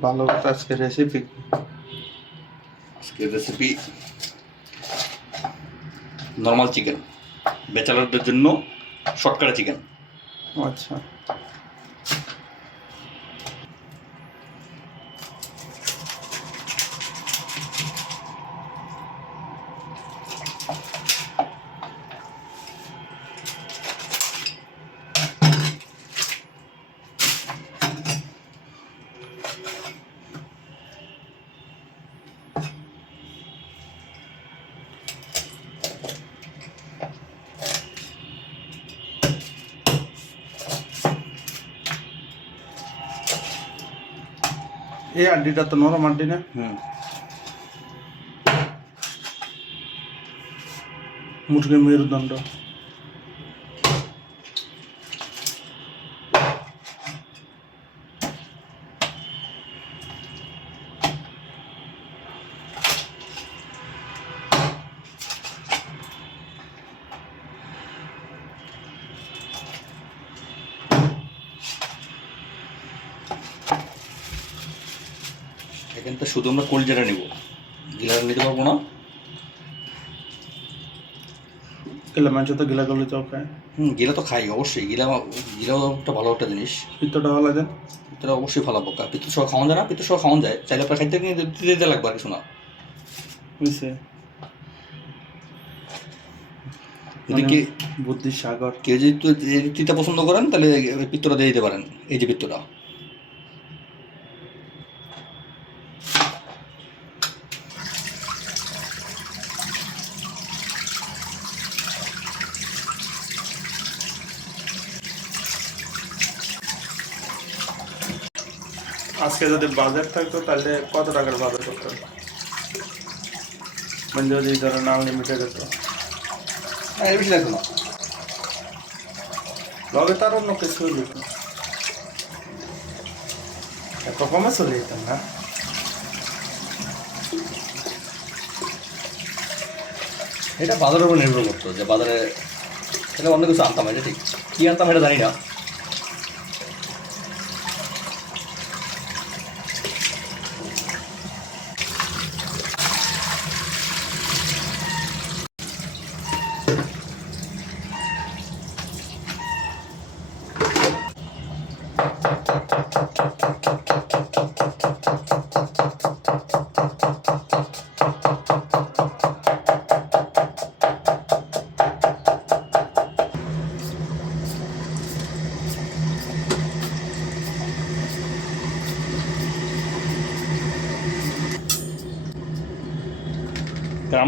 ভালো আজকে রেসিপি আজকের রেসিপি নর্মাল চিকেন ব্যাচেলারদের জন্য শর্টকাটা চিকেন আচ্ছা। ඒ අඩිටත් නොර මට්ටින මුටගේ මේරු දන්ඩ মুরগির এখান থেকে শুধু আমরা কলজাটা নেব। গিলাটা নিতে পারব না। গেলে মানুষ তো গিলা করলে চাও খায়। হুম গিলা তো খাই অবশ্যই। গিলা গিলাও একটা ভালো একটা জিনিস। পিত্তটা ভালো দেন এটা অবশ্যই ভালো বোকা। পিত্ত সহ খাওয়ান যায় না পিত্ত সহ খাওয়ান যায়। চাইলে আপনার খাইতে নিয়ে দিতে দিতে লাগবে আর কিছু না। বুঝছে? যদি কি বুদ্ধির সাগর। কেউ যদি তিতা পছন্দ করেন তাহলে পিত্তটা দিয়ে দিতে পারেন। এই যে পিত্তটা। আজকে যদি বাজার থাকতো তাহলে কত টাকার বাজার করতে হবে মানে যদি ধরেন আনলিমিটেড হতো এর বেশি লাগবে না। লগে তার অন্য কিছু দিত এত কমে চলে যেতাম না। এটা বাজারের উপর নির্ভর করতো যে বাজারে এটা অন্য কিছু আনতাম এটা ঠিক। কী আনতাম এটা জানি না।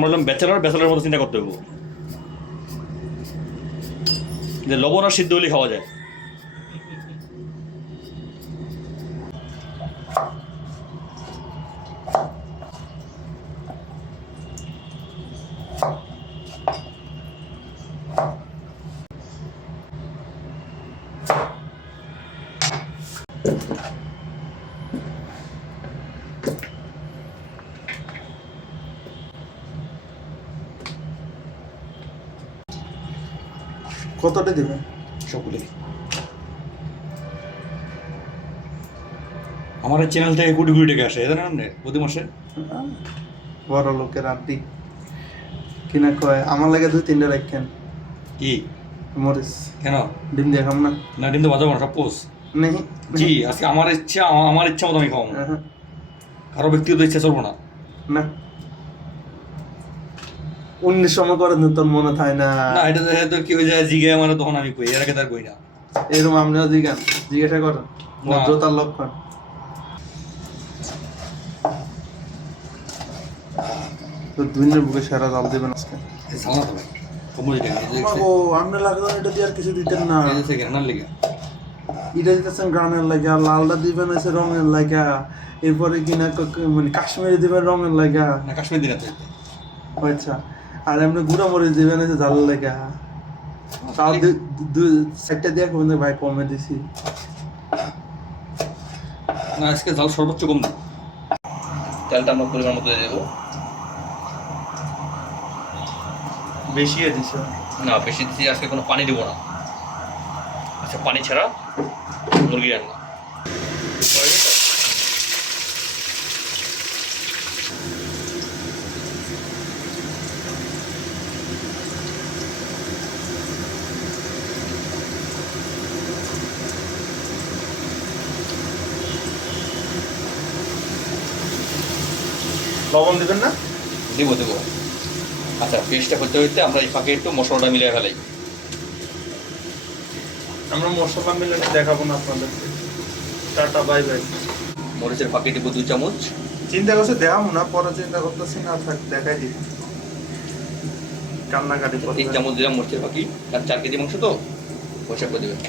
আমরা হলাম ব্যাচেলার ব্যাচেলার মতো চিন্তা করতে হবে যে লবণ আর সিদ্ধ হলে খাওয়া যায়। কতটা দিবেন? সবগুলি আমার চ্যানেল থেকে কোটি কোটি টাকা আসে জানেন আপনি? প্রতি মাসে? বড় লোকের আড্ডি কিনা কয় আমার লাগে দুই তিনটা রাখেন কি? মরিস কেন? ডিম দিয়ে খাম না? না কিন্তু বাজাবো না সব পোষ। নেই। জি আজকে আমার ইচ্ছা আমার- ইচ্ছা মতো আমি খাওয়াবো আহা, কারও ব্যক্তিগত ইচ্ছা চলবো না। না। উনিশ সময় করে তোর মনে থাকে না। না এটা দেখে তো কি হয়ে যায় জিগে আমার তখন আমি কই এর আগে তার কই না। এরকম আপনিও জিজ্ঞান জিজ্ঞাসা করেন ভদ্রতার লক্ষণ। তো দুই বুকে সেরা জাল দেবেন আজকে। তো ও আপনি লাগতো এটা দিয়ে আর কিছু দিতেন না। এটা দিতেছেন গ্রানের লাগা লালটা দিবেন হচ্ছে রঙের লাগা। এরপরে কিনা মানে কাশ্মীরি দিবেন রঙের লাগা। না কাশ্মীর দিন আচ্ছা। আর এমনি গুঁড়া মরিচ দিবেন হচ্ছে জাল লাগা তাও দু- দু- চারটা দিয়ে কিন্তু ভাই কমে দিছি। না আজকে জাল সর্বোচ্চ কম দিই তেলটা আমরা পরিমাণ মতো দেবো। বেশি দিছে? না বেশি দিচ্ছি আজকে কোনো পানি দেবো না। আচ্ছা পানি ছাড়া মুরগি রান্না হয়ে গেছে? লবণ দেবেন না? দেবো দেবো। আচ্ছা পেস্টটা করতে হইতে আমরা এই ফাঁকে একটু মশলাটা মিলিয়ে ফেলাই। আমরা মশলা মিলানো দেখাবো না আপনাদেরকে। Tata bye bye. মরিচের ফাঁকে দেবো দুই চামচ। চিন্তা করছে দেখাবো না পরে চিন্তা করতেছি না থাক দেখাই দিই। কান্নাকাটি তিন চামচ দিলাম মরিচের ফাঁকি। আর চার কেজি মাংস তো? পয়সা করে দেবেন।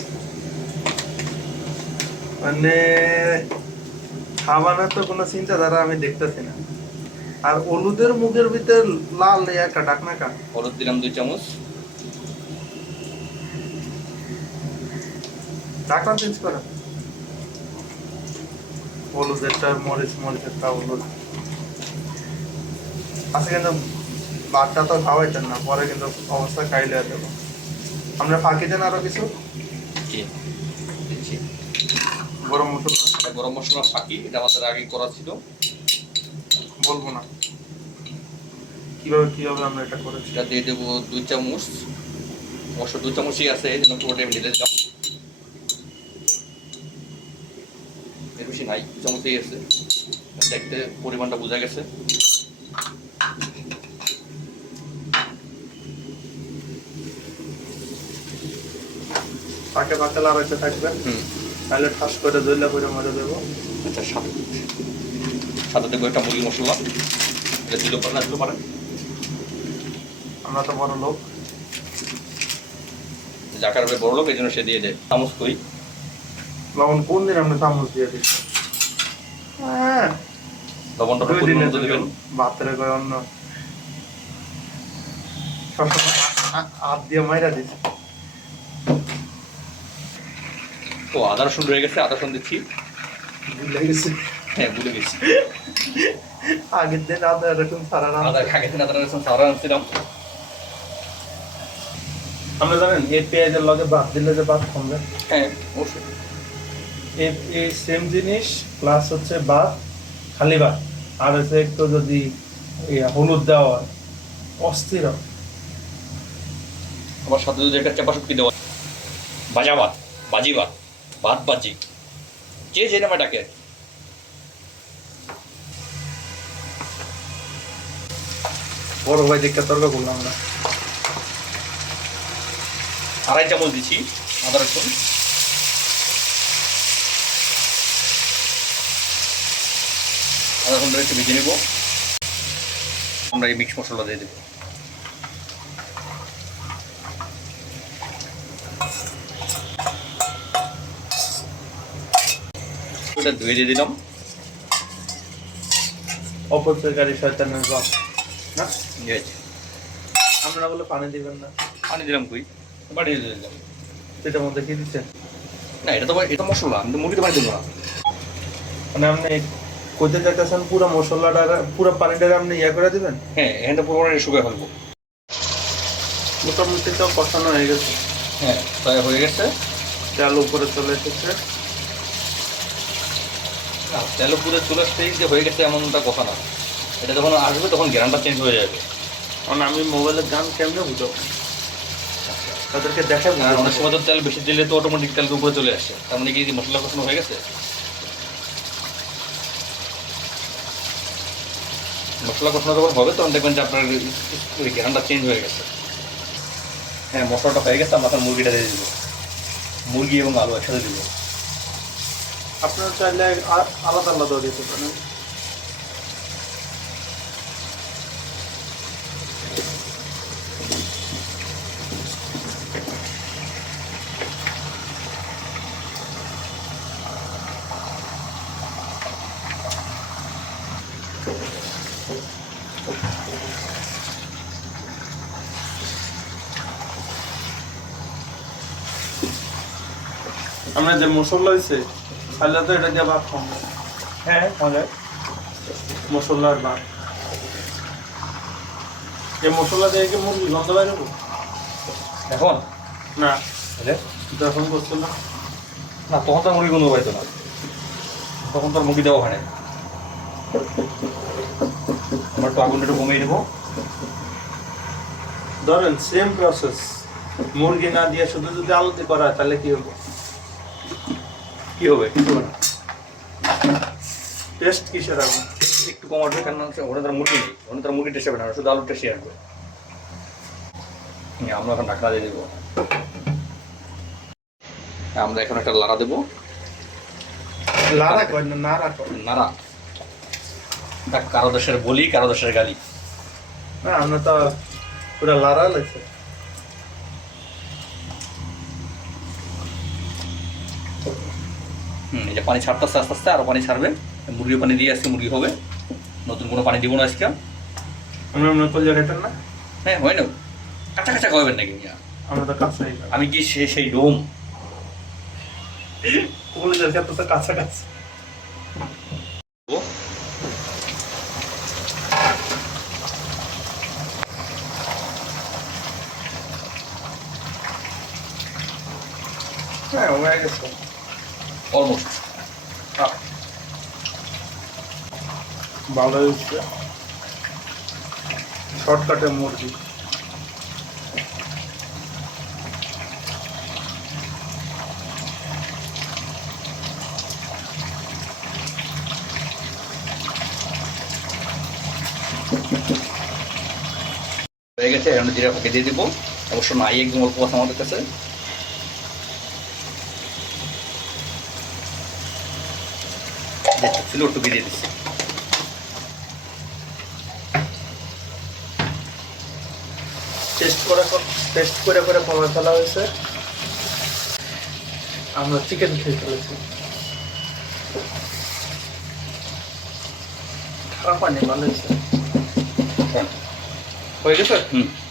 মানে খাবারের তো কোনো চিন্তাধারা আমি দেখতেছি না। আর হলুদের মুখের ভিতরে লাল একটা ডাকনা কা হলুদ দিলাম দুই চামচ। ডাকনা চেঞ্জ করা। হলুদেরটা মরিচ মরিচেরটা হলুদ। আচ্ছা কিন্তু ভাতটা তো খাওয়াইতেন না পরে কিন্তু অবস্থা খাইলে দেবো। আমরা ফাঁকি দেন আরও কিছু? গরম মশলা। গরম মশলা ফাঁকি এটা আমাদের আগে করা ছিল। বলব না। কীভাবে কীভাবে আমরা এটা করেছি? এটা দিয়ে দেবো দুই চামচ। অবশ্য দুই চামচই আছে এই জন্য পুরোটা আমি ঢেলে দিলাম। এর বেশি নাই দু চামচই আছে। দেখতে পরিমাণটা বোঝা গেছে। পাকে পাকে লাগাইতে থাকবেন হুম। তাহলে ঠাস করে দইলা করে মজা দেবো। আচ্ছা সাদা সাদা দেবো একটা মুরগি মশলা। এটা দিলেও পারেন না দিলেও পারেন আমরা তো বড় লোক। যাকার হবে বড় লোক এই জন্য সে দিয়ে দেয়। চামচ কই? লবণ কোন দিন আমরা চামচ দিয়ে দিচ্ছি হ্যাঁ। লবণটা দুই পরিমাণ দিনে মতো দেবেন? ভাতের অন্য হাত দিয়ে মাইরা দিচ্ছি তো আদা রসুন রয়ে গেছে আদা রসুন দিচ্ছি। ভুলে গেছি। হ্যাঁ ভুলে গেছি। আগের দিন আদা এরকম সারা আদা খাগে আদা রসুন সারা আনছিলাম আমরা জানেন এই পেঁয়াজের লগে ভাত দিলে যে ভাত কমবে। হ্যাঁ অবশ্যই। এই সেম জিনিস প্লাস হচ্ছে ভাত খালি ভাত আর হচ্ছে একটু যদি হলুদ দেওয়া হয় অস্থির। আমার সাথে যদি একটা চাপা শুক্তি দেওয়া ভাজা ভাত বাজি ভাত ভাত বাজি। যে যে নামে ডাকে বড় ভাই দেখে তর্ক করলাম না। আড়াই চামচ দিচ্ছি আদা রসুন। আদা রসুনটা একটু ভেজে নেব। আমরা এই মিক্স মশলা দিয়ে দেবো। ওটা ধুয়ে দিয়ে দিলাম। অপচয়কারী শয়তানের বাপ। না? আমরা বলে পানি দিবেন না। পানি দিলাম কই? বাড়িয়ে দিলাম। এটার মধ্যে কি দিচ্ছেন? না এটা তো এটা মশলা। আমি তো মুরগিতে পানি দেবো না। মানে আপনি কোথায় যাইতেছেন পুরো মশলাটা পুরো পানিটা আপনি ইয়া করে দিবেন? হ্যাঁ এখানটা পুরো শুকিয়ে ফেলব। মোটামুটি তো কষানো হয়ে গেছে। হ্যাঁ প্রায় হয়ে গেছে। তেল উপরে চলে এসেছে। তেল পুরো চলে আসতেই যে হয়ে গেছে এমনটা কথা না। এটা যখন আসবে তখন গ্রানটা চেঞ্জ হয়ে যাবে। কারণ আমি মোবাইলের গান কেমনে বুঝো তাদেরকে দেখে আর অনেক সময় তো তেল বেশি দিলে তো অটোমেটিক তেল উপরে চলে আসে। তার মানে কি মশলা কষানো হয়ে গেছে? মশলা কষানো যখন হবে তখন দেখবেন যে আপনার গ্রানটা চেঞ্জ হয়ে গেছে। হ্যাঁ মশলাটা হয়ে গেছে আমরা মুরগিটা দিয়ে দিব। মুরগি এবং আলু একসাথে দিব। আপনার চাইলে আলাদা আলাদা দিতে পারেন। আমরা যে মশলা হয়েছে তাহলে তো এটা দিয়ে ভাত খাব হ্যাঁ মজা মশলার ভাত। এই মশলা দিয়ে কি মুরগি গন্ধ বাইরবো এখন? না। তাহলে? যখন করছিল না। তখন তো মুরগি কোনো পাইতো না। তখন তো মুরগি দেওয়া হয় না আমরা একটু আগুনটা একটু কমিয়ে দেবো। ধরেন সেম প্রসেস মুরগি না দিয়ে শুধু যদি আলুতে করা তাহলে কি হবে কি হবে? কিছু হবে না। টেস্ট একটু কম আসবে কারণ ওখানে তার মুরগি নেই। ওখানে তার মুরগি টেস্ট হবে না শুধু আসবে। আমরা এখন ঢাকনা দিয়ে দেবো। আমরা এখন একটা লাড়া দেবো। লারা কয় না নাড়া কয় নাড়া। কারও দেশের বলি কারও দেশের গালি। না আমরা তো পুরা লারা লাগছে হুম এই যে পানি ছাড়তেছে আস্তে আস্তে আরও পানি ছাড়বে। মুরগির পানি দিয়ে আজকে মুরগি হবে। নতুন কোনো পানি দিব না আজকে। আমরা কল জায়গাতেন না? হ্যাঁ হয় না। কাঁচা কাঁচা খাওয়াবেন নাকি আমরা তো কাছাই আমি কি সে সেই ডোম? ক্ষেত্রে তো কাছাকাছি ও, হ্যাঁ হয়ে গেছে। ভালো হয়েছে। শর্টকাটে মুরগি। হয়ে গেছে, এখন জিরা ফাঁকে দিয়ে দিব। অবশ্য নাই একদম অল্প আছে আমাদের কাছে। ছিল ওটুকু দিয়ে দিচ্ছি। টেস্ট করে টেস্ট করে করে কমে ফেলা হয়েছে। আমরা চিকেন খেয়ে ফেলেছি। খারাপ পানি ভালো হয়েছে। হ্যাঁ। গেছে? হুম।